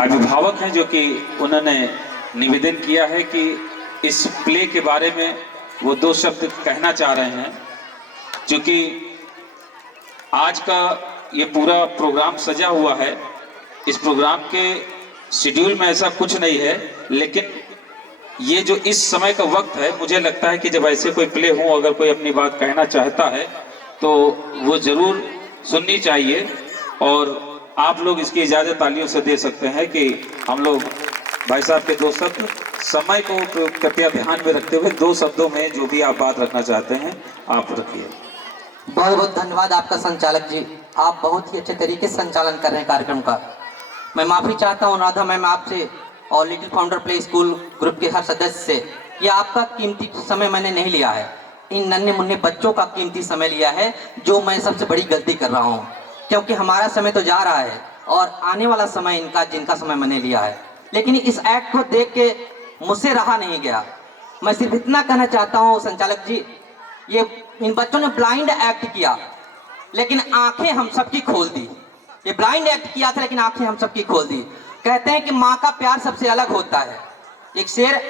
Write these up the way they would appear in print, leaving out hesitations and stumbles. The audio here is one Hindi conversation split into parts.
अभिभावक हैं जो कि उन्होंने निवेदन किया है कि इस प्ले के बारे में वो दो शब्द कहना चाह रहे हैं। क्योंकि आज का ये पूरा प्रोग्राम सजा हुआ है, इस प्रोग्राम के शेड्यूल में ऐसा कुछ नहीं है, लेकिन ये जो इस समय का वक्त है, मुझे लगता है कि जब ऐसे कोई प्ले हो, अगर कोई अपनी बात कहना चाहता है तो वो जरूर सुननी चाहिए। और आप लोग इसकी इजाज़त तालियों से दे सकते हैं कि हम लोग भाई साहब के दो शब्द समय को कृपया ध्यान में रखते हुए दो शब्दों में जो भी आप बात रखना चाहते हैं आप रखिए। बहुत बहुत धन्यवाद आपका संचालक जी, आप बहुत ही अच्छे तरीके से संचालन कर रहे हैं कार्यक्रम का। मैं माफ़ी चाहता हूँ राधा मैम आपसे और little founder play school group के हर सदस्य से, ये आपका कीमती समय मैंने नहीं लिया है, इन नन्हे मुन्ने बच्चों का कीमती समय लिया है, जो मैं सबसे बड़ी गलती कर रहा हूँ। क्योंकि हमारा समय तो जा रहा है और आने वाला समय इनका, जिनका समय मैंने लिया है। लेकिन इस एक्ट को देख के मुझसे रहा नहीं गया। मैं सिर्फ इतना कहना चाहता हूँ संचालक जी, ये इन बच्चों ने ब्लाइंड एक्ट किया लेकिन आंखें हम सबकी खोल दी। ये ब्लाइंड एक्ट किया था लेकिन आंखें हम सबकी खोल दी। कहते हैं कि माँ का प्यार सबसे अलग होता है। एक शेर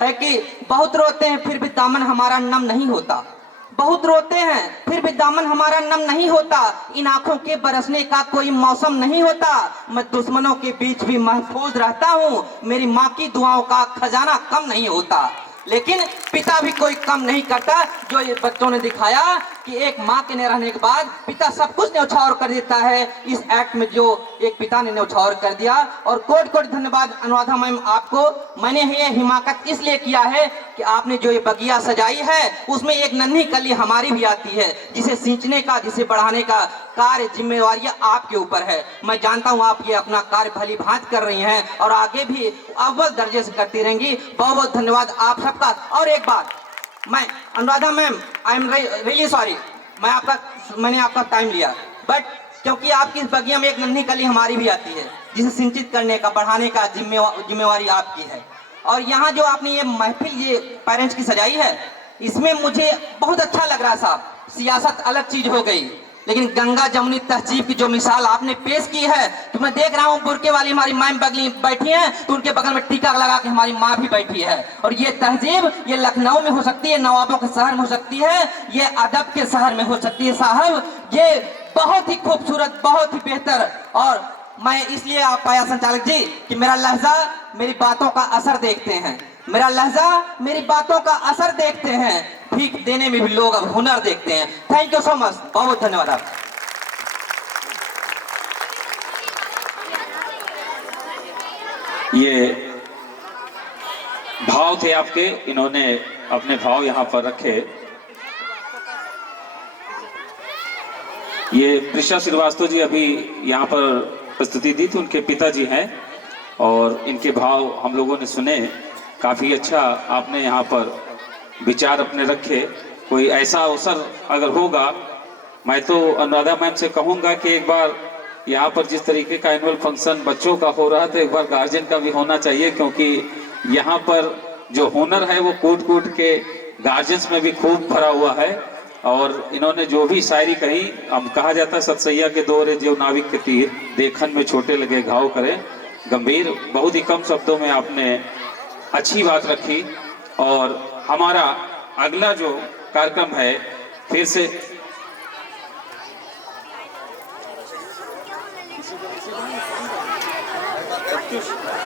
है कि बहुत रोते हैं फिर भी दामन हमारा नम नहीं होता, बहुत रोते हैं फिर भी दामन हमारा नम नहीं होता, इन आंखों के बरसने का कोई मौसम नहीं होता, मैं दुश्मनों के बीच भी महफूज रहता हूँ, मेरी माँ की दुआओं का खजाना कम नहीं होता। लेकिन पिता भी कोई कम नहीं करता। जो ये बच्चों ने दिखाया कि एक माँ के न रहने के बाद पिता सब कुछ न्यौछावर कर देता है, इस एक्ट में जो एक पिता ने न्यौछावर कर दिया। और कोट कोट धन्यवाद अनुराधा मैम आपको। मैंने ये हिमाकत इसलिए किया है कि आपने जो ये बगिया सजाई है उसमें एक नन्ही कली हमारी भी आती है, जिसे सींचने का, जिसे बढ़ाने का कार्य जिम्मेवारी आपके ऊपर है। मैं जानता हूँ आप ये अपना कार्य भली भांति कर रही हैं और आगे भी अव्वल दर्जे से करती रहेंगी। बहुत बहुत धन्यवाद आप सबका। और एक बात, मैं Anuradha ma'am, I am really sorry, मैंने आपका टाइम लिया, बट क्योंकि आपकी इस बगिया में एक नन्ही कली हमारी भी आती है, जिसे सिंचित करने का, बढ़ाने का जिम्मेवारी आपकी है। और यहाँ जो आपने ये महफिल ये पेरेंट्स की सजाई है, इसमें मुझे बहुत अच्छा लग रहा साहब। सियासत अलग चीज हो गई, लेकिन गंगा जमुनी तहजीब की जो मिसाल आपने पेश की है, तो मैं देख रहा हूँ बुरके वाली हमारी माँ बगली बैठी है, तो उनके बगल में टीका लगा के हमारी माँ भी बैठी है। और ये तहजीब ये लखनऊ में हो सकती है, नवाबों के शहर में हो सकती है, ये अदब के शहर में हो सकती है साहब। ये बहुत ही खूबसूरत, बहुत ही बेहतर। और मैं इसलिए आ पाया संचालक जी कि मेरा लहजा मेरी बातों का असर देखते हैं, मेरा लहजा मेरी बातों का असर देखते हैं, ठीक देने में भी लोग अब हुनर देखते हैं। थैंक यू सो मच, बहुत बहुत धन्यवाद आप। ये भाव थे आपके, इन्होंने अपने भाव यहाँ पर रखे। ये प्रिशा श्रीवास्तव जी अभी यहाँ पर प्रस्तुति दी थी, उनके पिताजी हैं और इनके भाव हम लोगों ने सुने। काफ़ी अच्छा आपने यहाँ पर विचार अपने रखे। कोई ऐसा अवसर अगर होगा, मैं तो अनुराधा मैम से कहूँगा कि एक बार यहाँ पर जिस तरीके का एनुअल फंक्शन बच्चों का हो रहा, तो एक बार गार्जियन का भी होना चाहिए, क्योंकि यहाँ पर जो हुनर है वो कूट कूट के गार्जियंस में भी खूब भरा हुआ है। और इन्होंने जो भी शायरी कही, हम कहा जाता है सतसैया के दोरे जो नाविक के तीर, देखन में छोटे लगे घाव करें गंभीर। बहुत ही कम शब्दों में आपने अच्छी बात रखी। और हमारा अगला जो कार्यक्रम है, फिर से